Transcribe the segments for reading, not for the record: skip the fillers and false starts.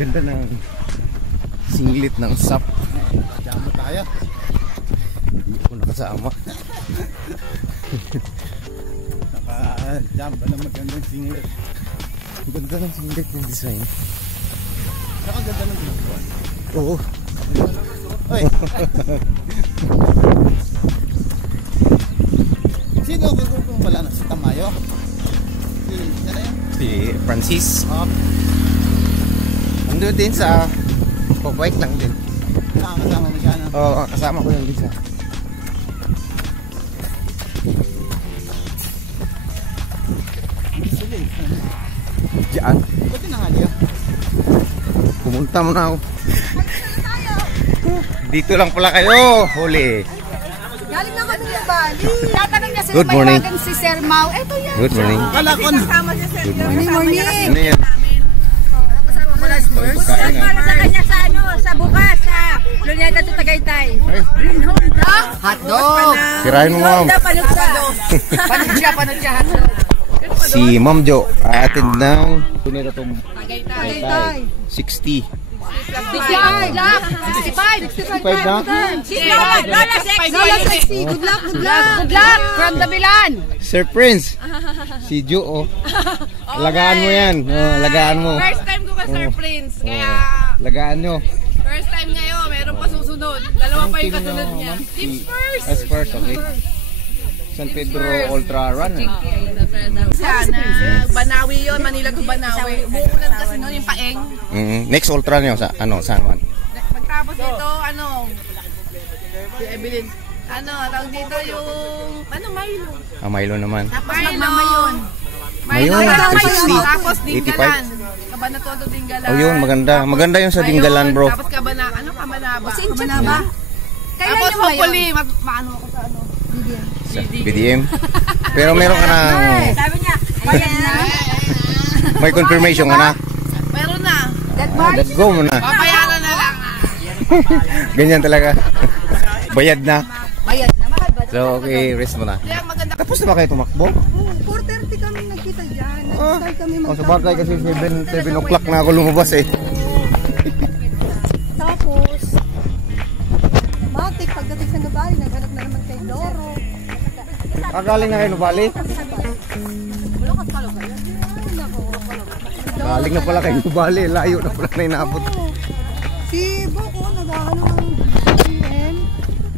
Ganda ng singlet ng SAP. Kasama tayo. Hindi ko nakasama. Naka-jump na magandang singlet. Ganda ng singlet ng design. Saka ganda ng ginagawa. Oo. Oy! Sino ang gagawin pala na si Tamayo? Si Francis. Oh. Ando din sa Kuwait lang din. Kasama mo siya, no? Oo, kasama ko yung isa. Diyan. Ba't tinangali yun? Pumunta muna ako. Dito lang pala kayo. Huli. Galing na kami ng Bali. Tatanong niya sila Good morning. si Sir Mau. Eto yan. Good morning. Kala ko na. Good morning. Morning. Ano yan? Para sa kanya sa ano, sa bukas, sa Luneta to Tagaytay. Hotdog. Tirahin mo, ma'am. Panood siya, hotdog. Si Ma'am Jo, aatid ng Tagaytay. 60. 65 na. 65 na? Lola sexy. Good luck. Good luck from the Bilan. Sir Prince. Si Jo, oh. Lagaan mo yan. Oh, lagaan mo. First time ko ba, Sir Prince? Kaya, Lagaan nyo. first time ngayon, meron pa susunod. Dalawa pa yung kasunod niya. Team first! As first, okay. San Pedro Ultra Run. Sana, Banawi yun, Manila to Banawi. Umuulan kasi noon yung paeng. Next Ultra nyo, sa, ano, saan man? Pagtapos dito, si Evelyn, tawag dito yung, Milo. Milo naman. Tapos Magmamayon. Mayon, 360. Tapos 85. Dinggalan. Cabanatuan Dinggalan. Oh yun, maganda. Maganda yung sa Dinggalan, bro. Tapos Kabanaba. Kabanaba. Tapos hopefully, maano ako sa Sa BDM. Pero meron ka ng... Sabi niya, bayan na. May confirmation ka na. Meron na. Let's go muna. Papayaran na lang. Ganyan talaga. Bayad na. Bayad na. Mahal ba? So, okay, rest mo na. Kaya maganda. Tapos na ba kayo tumakbo? 4:30 kami nagkita dyan. Nag-start kami Oh, sa bagay kasi 7 o'clock na ako lumabas eh. Tapos, Matik, pagdating sa Nubali, naghanap na naman kay Loro. Kagaling na kayo, Nubali? Galing na pala kayo, Nubali. Layo na pala na inaabot. Si Boko, nag-ano ng GM.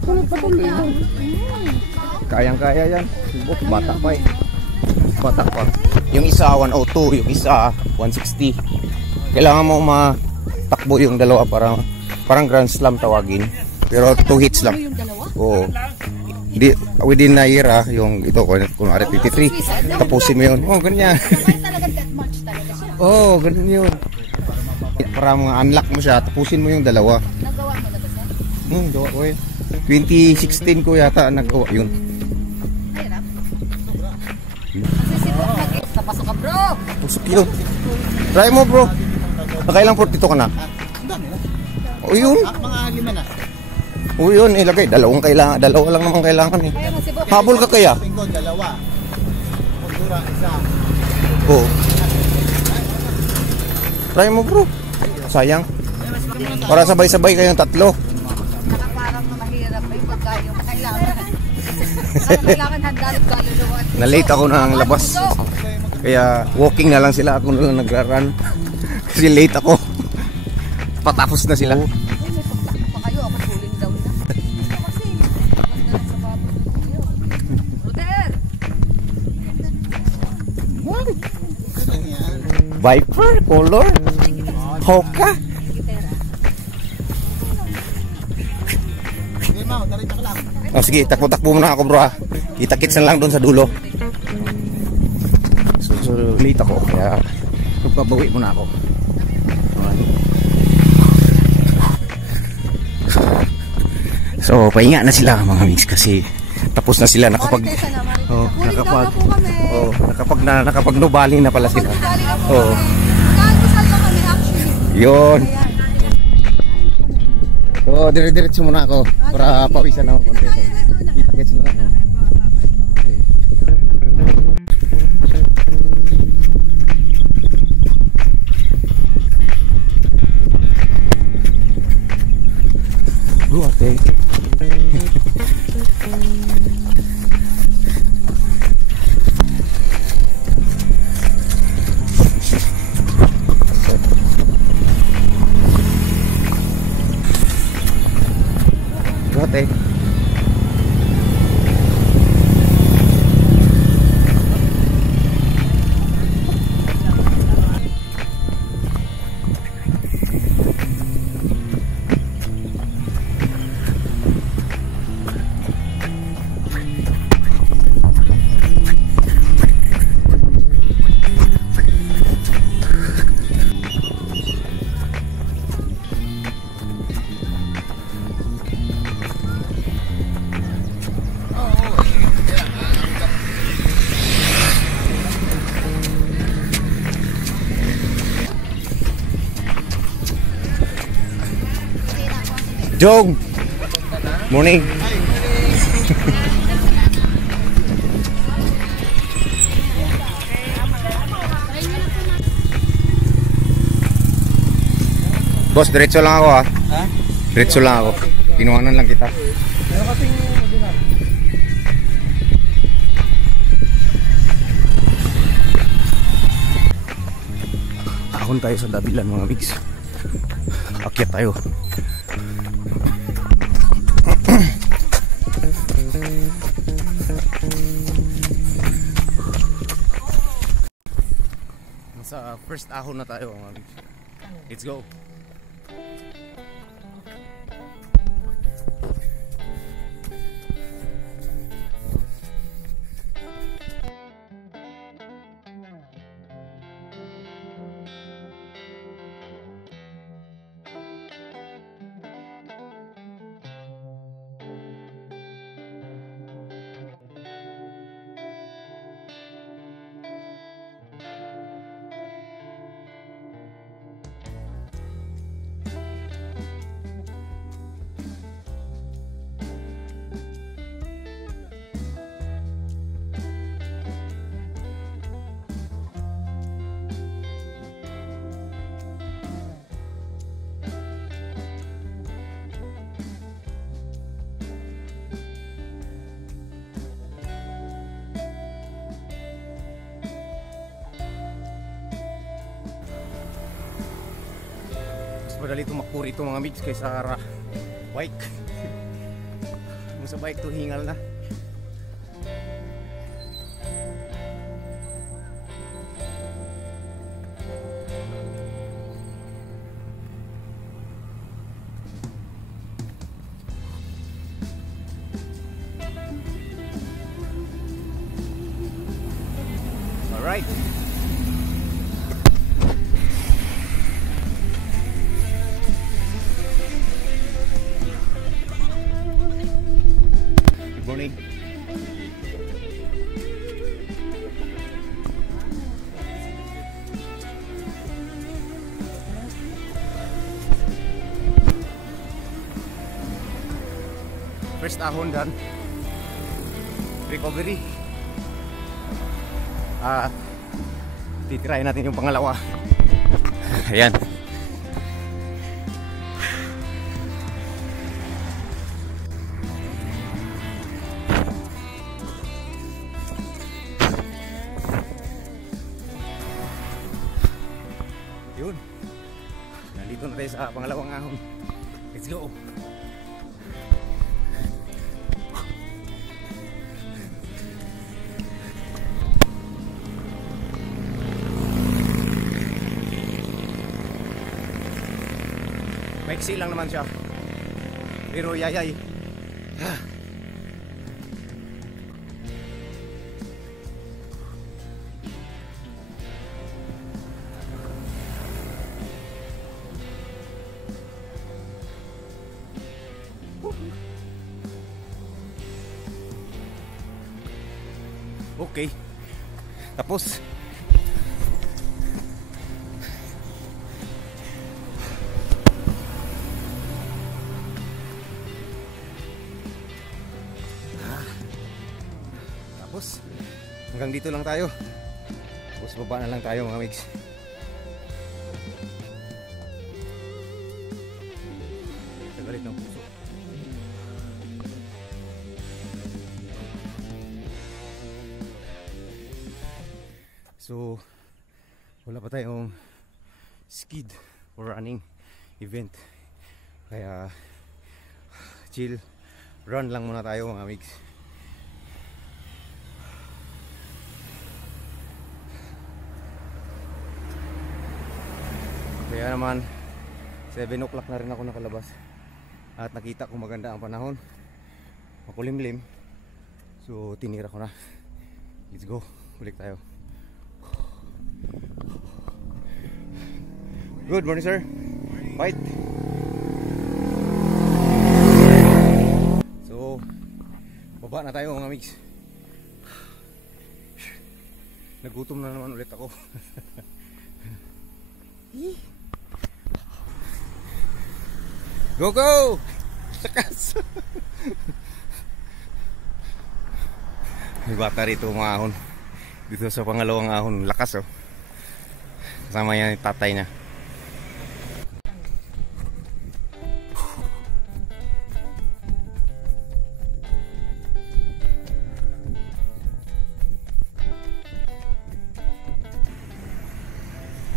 Patuloy mo. Kayang-kaya yan. Si Bok, bata pa eh. Bata pa. Yung isa 102, yung isa 160. Kailangan mo matakbo yung dalawa para parang Grand Slam tawagin. Pero 2 hits lang. Oo. Di, within a year yung ito kunwari 53. Tapusin mo yun. Oh, ganyan. Oh, ganyan yun. Para unlock mo siya, tapusin mo yung dalawa. Nagawa mo na ba siya? Gawa ko eh. 2016 ko yata nagawa yun. Hirap. Kasi si Bok napasok ka, bro. Pusok yun. Try mo, bro. Nakailang 42 ka na? O yun. Mga 5 na. O yun, ilagay. Dalawa lang naman kailangan eh. Kaya mo si Bok. Habol ka kaya? Pingo, 2. Pagdura, 1. Oo. Try mo, bro. Sayang. Para sabay-sabay kayong 3. Parang mahirap pa yung pagkayo. Kailangan. Kailangan handalip kaluluwa. Na-late ako ng labas. Kaya walking na lang sila. Ako na lang nagra-run. Kasi late ako. Patapos na sila. Pa kayo, ako cooling down na. Kasi, maganda sa babot. Ruder! Viper, color, Hoka. Sige, Mau, tarita ka lang. Oh, sige, takbo-takbo muna ako, bro. Kita-kits na lang doon sa dulo. So late ako, kaya magpabawi muna ako. So, pahinga na sila mga mix kasi tapos na sila nakapag nakapag nubali na pala sila. Oh. Yun. So, dire-diretso muna ako para pawisan ako konti. Kita-kits na lang. ate. Ate. Jong! Morning! Boss, diretso lang ako ha. Ha? Diretso lang ako. Kinuhanan lang kita. Meron kasing dinar. Ahon tayo sa dabilan mga bigs. Akyat tayo. Sa first ahon na tayo mga bigs. Let's go. Madali tumakbo rito mga mids kaysa bike. Kung sa bike to hingal na. Alright. Morning. First ahon done. Recovery. Titirahin natin yung pangalawa. Ayan. Yun. Nandito na tayo sa pangalawang ahon. Let's go. Maiksi lang naman siya. Pero yayay. Okay. Tapos. Tapos hanggang dito lang tayo. Tapos baba na lang tayo mga migs. Tagalit ng puso. So wala pa tayong skid or running event, kaya chill run lang muna tayo mga amigs. Kaya naman 7 o'clock na rin ako nakalabas at nakita ko maganda ang panahon, makulimlim, so tinira ko na. Let's go, balik tayo. Good morning, sir. Fight. So baba na tayo mga amigs. Nagutom na naman ulit ako. Go go! Sakas! May bata rito umahon. Dito sa pangalawang ahon, lakas oh. Kasama yan yung tatay niya.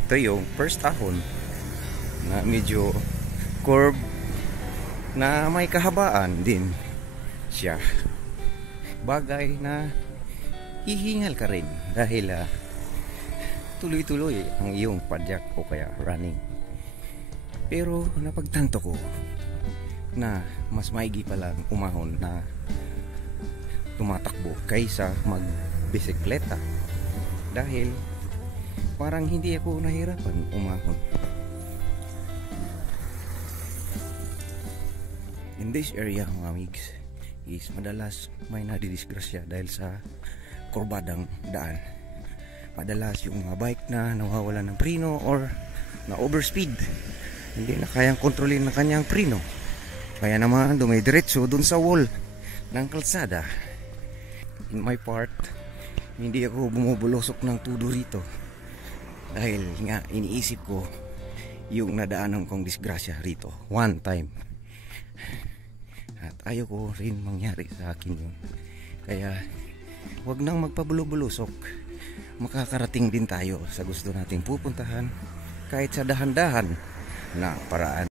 Ito yung first ahon na medyo curve na may kahabaan din siya. Bagay na hihingal ka rin dahil tuloy-tuloy ang iyong padyak o kaya running. Pero napagtanto ko na mas maigi palang umahon na tumatakbo kaysa magbisikleta, dahil parang hindi ako nahirapan umahon. In this area mga amigs is madalas may nadidisgrasya dahil sa kurbadang daan. Madalas yung mga bike na nawawalan ng preno or na overspeed, hindi na kayang kontrolin ng kanyang preno, kaya naman dumidiretso dun sa wall ng kalsada. In my part, hindi ako bumubulusok ng tudo rito dahil nga iniisip ko yung nadaanan kong disgrasya rito one time, at ayaw ko rin mangyari sa akin yun. Kaya wag nang magpabulo-bulusok, makakarating din tayo sa gusto nating pupuntahan kahit sa dahan-dahan na paraan.